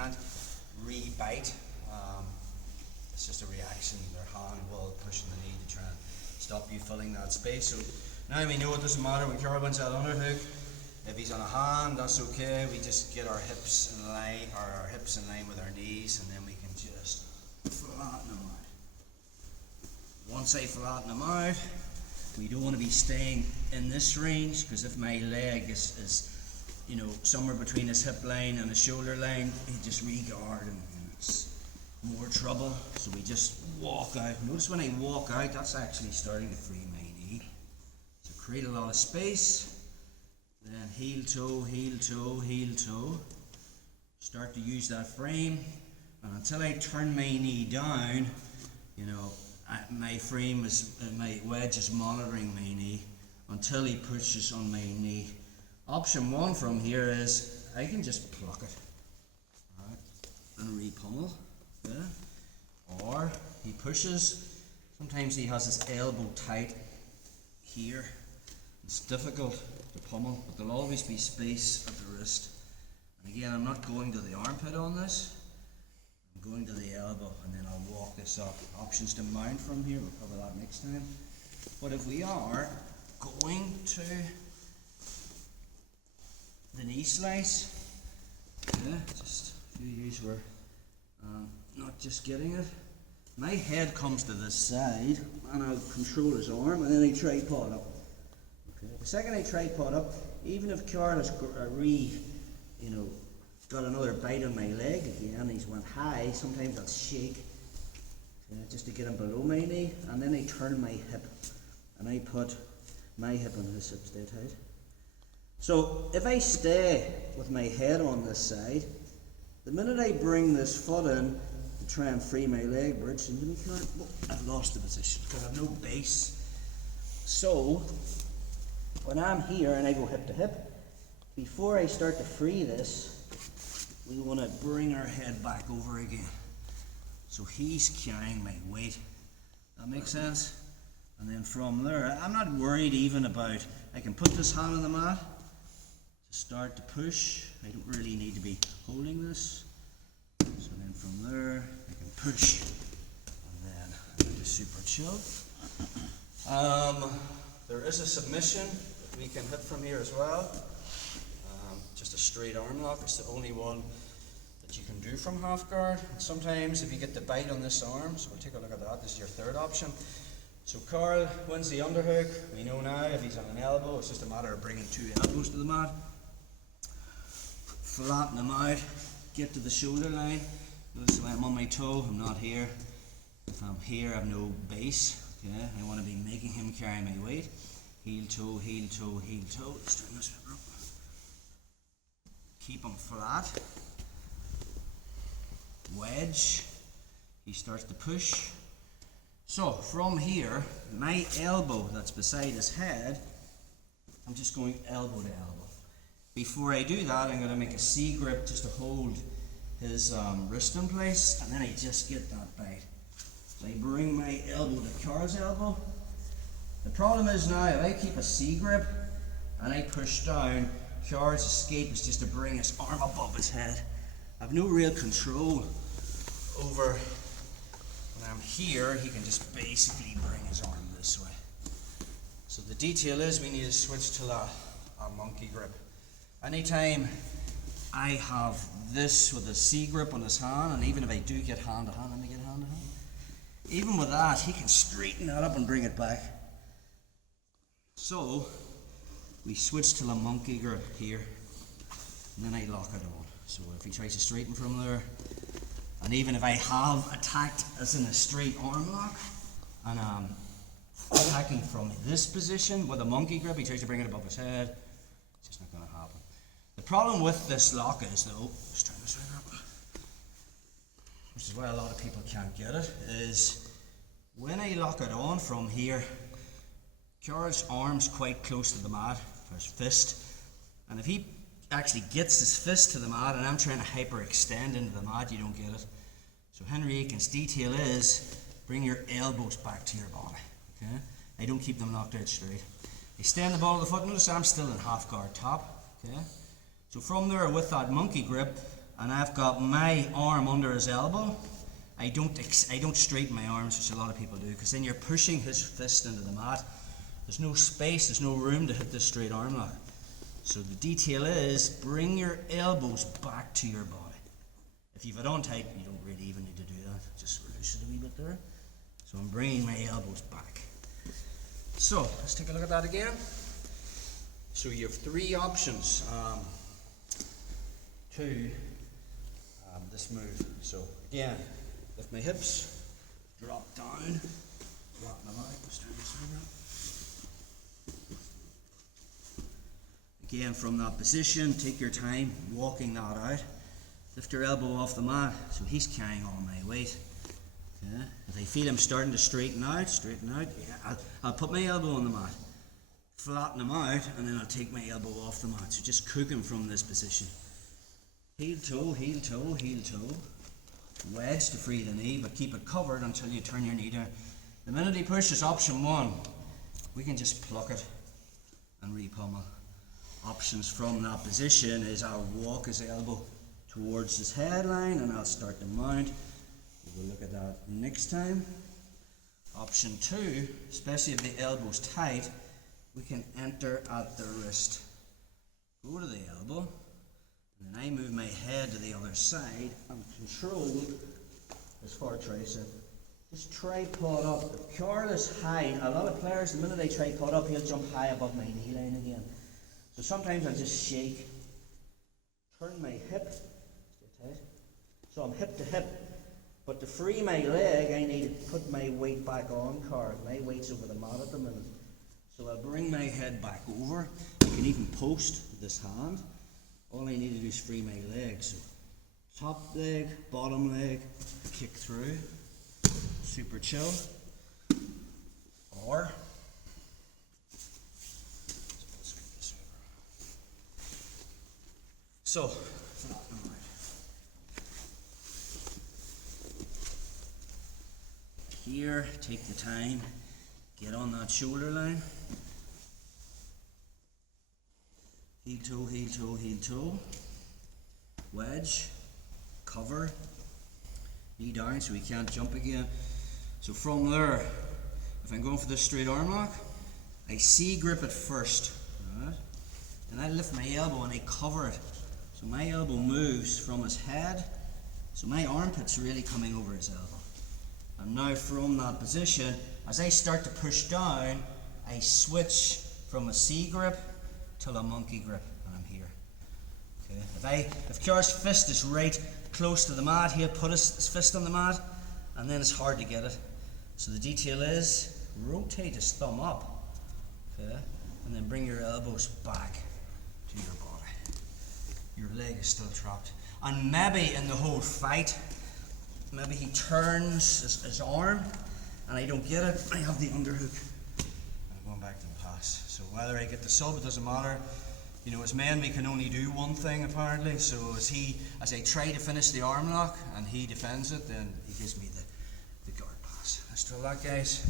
can't re-bite. It's just a reaction. Their hand will push the knee to try and stop you filling that space. So now we know it doesn't matter when Carl wins that underhook. If he's on a hand, that's okay. We just get our hips in line, or our hips in line with our knees, and then we can just flatten them out. Once I flatten them out, we don't want to be staying in this range, because if my leg is somewhere between his hip line and his shoulder line, he just re-guard and it's more trouble. So we just walk out. Notice when I walk out, that's actually starting to free my knee. So create a lot of space. Then heel toe, heel toe, heel toe. Start to use that frame, and until I turn my knee down, my frame my wedge is monitoring my knee until he pushes on my knee. Option one from here is I can just pluck it, right, and re-pummel, or he pushes. Sometimes he has his elbow tight here. It's difficult to pummel, but there'll always be space at the wrist. And again, I'm not going to the armpit on this. I'm going to the elbow, and then I'll walk this up. Options to mount from here, we'll cover that next time. But if we are going to the knee slice, just a few years where not just getting it. My head comes to this side, and I'll control his arm, and then I tripod up. Okay. The second I tripod up, even if Carl has got another bite on my leg again, he's went high, sometimes I'll shake just to get him below my knee, and then I turn my hip, and I put my hip on his hip, stay tight. So if I stay with my head on this side, the minute I bring this foot in to try and free my leg bridge into me, I've lost the position because I have no base. So when I'm here and I go hip to hip, before I start to free this, we want to bring our head back over again. So he's carrying my weight. That makes sense? And then from there, I'm not worried even about, I can put this hand on the mat to start to push. I don't really need to be holding this. So then from there, I can push. And then I just super chill. There is a submission that we can hit from here as well. Just a straight arm lock. It's the only one that you can do from half guard. And sometimes if you get the bite on this arm, so we'll take a look at that. This is your third option. So Carl wins the underhook. We know now if he's on an elbow, it's just a matter of bringing two elbows to the mat. Flatten them out. Get to the shoulder line. Notice when I'm on my toe, I'm not here. If I'm here, I have no base. Okay, I want to be making him carry my weight. Heel toe, heel toe, heel toe. Let's turn this up. Keep him flat. Wedge. He starts to push. So from here, my elbow that's beside his head, I'm just going elbow to elbow. Before I do that, I'm going to make a C grip just to hold his wrist in place, and then I just get that bite. So I bring my elbow to Carl's elbow. The problem is now, if I keep a C grip and I push down, Carl's escape is just to bring his arm above his head. I have no real control over, when I'm here, he can just basically bring his arm this way. So the detail is we need to switch to a monkey grip. Anytime I have this with a C grip on his hand, and even if I do get hand to hand, let me get hand to hand. Even with that, he can straighten that up and bring it back. So we switch to the monkey grip here, and then I lock it on. So if he tries to straighten from there, and even if I have attacked as in a straight arm lock, and attacking from this position with a monkey grip, he tries to bring it above his head, it's just not going to happen. The problem with this lock is though, let's turn this right up, which is why a lot of people can't get it, is when I lock it on from here, Carl's arm's quite close to the mat, his fist, and if he actually gets his fist to the mat and I'm trying to hyperextend into the mat, you don't get it. So Henry Akins' detail is bring your elbows back to your body. Okay? I don't keep them locked out straight. I stand the ball of the foot. Notice I'm still in half guard top. Okay? So from there with that monkey grip, and I've got my arm under his elbow. I don't straighten my arms, which a lot of people do, because then you're pushing his fist into the mat. There's no space, there's no room to hit this straight arm lock. So the detail is, bring your elbows back to your body. If you've it on tight, you don't really even need to do that. Just release it a wee bit there. So I'm bringing my elbows back. So let's take a look at that again. So you have three options to this move. So again, lift my hips, drop down, drop them out. Let's turn this around. Again, from that position, take your time walking that out. Lift your elbow off the mat, so he's carrying all my weight. Okay. If I feel him starting to straighten out, yeah, I'll put my elbow on the mat, flatten him out, and then I'll take my elbow off the mat. So just cook him from this position. Heel toe, heel toe, heel toe. Wedge to free the knee, but keep it covered until you turn your knee down. The minute he pushes option one, we can just pluck it and re-pummel. Options from that position is I'll walk his elbow towards his headline and I'll start to mount. We'll look at that next time. Option two, especially if the elbow's tight, we can enter at the wrist. Go to the elbow, and then I move my head to the other side and control his far tricep. Just tripod up. If Carla's high, a lot of players, the minute they tripod up, he'll jump high above my knee line again. So sometimes I'll just shake, turn my hip, stay tight. So I'm hip to hip, but to free my leg, I need to put my weight back on, Carl. My weight's over the mat at the minute. So I'll bring my head back over. I can even post this hand. All I need to do is free my leg. So top leg, bottom leg, kick through. Super chill. Or so, here, take the time, get on that shoulder line. Heel toe, heel toe, heel toe. Wedge, cover, knee down so he can't jump again. So from there, if I'm going for this straight arm lock, I C-grip it first, right? And I lift my elbow and I cover it. So my elbow moves from his head, so my armpit's really coming over his elbow. And now from that position, as I start to push down, I switch from a C grip to a monkey grip, and I'm here. Okay. If Kjar's fist is right close to the mat, he'll put his fist on the mat, and then it's hard to get it. So the detail is, rotate his thumb up, okay, and then bring your elbows back to your body. Your leg is still trapped. And maybe in the whole fight, maybe he turns his arm and I don't get it, I have the underhook. I'm going back to the pass. So whether I get the sub, it doesn't matter. You know, as men we can only do one thing apparently, so as I try to finish the arm lock and he defends it, then he gives me the guard pass. Let's do that, guys.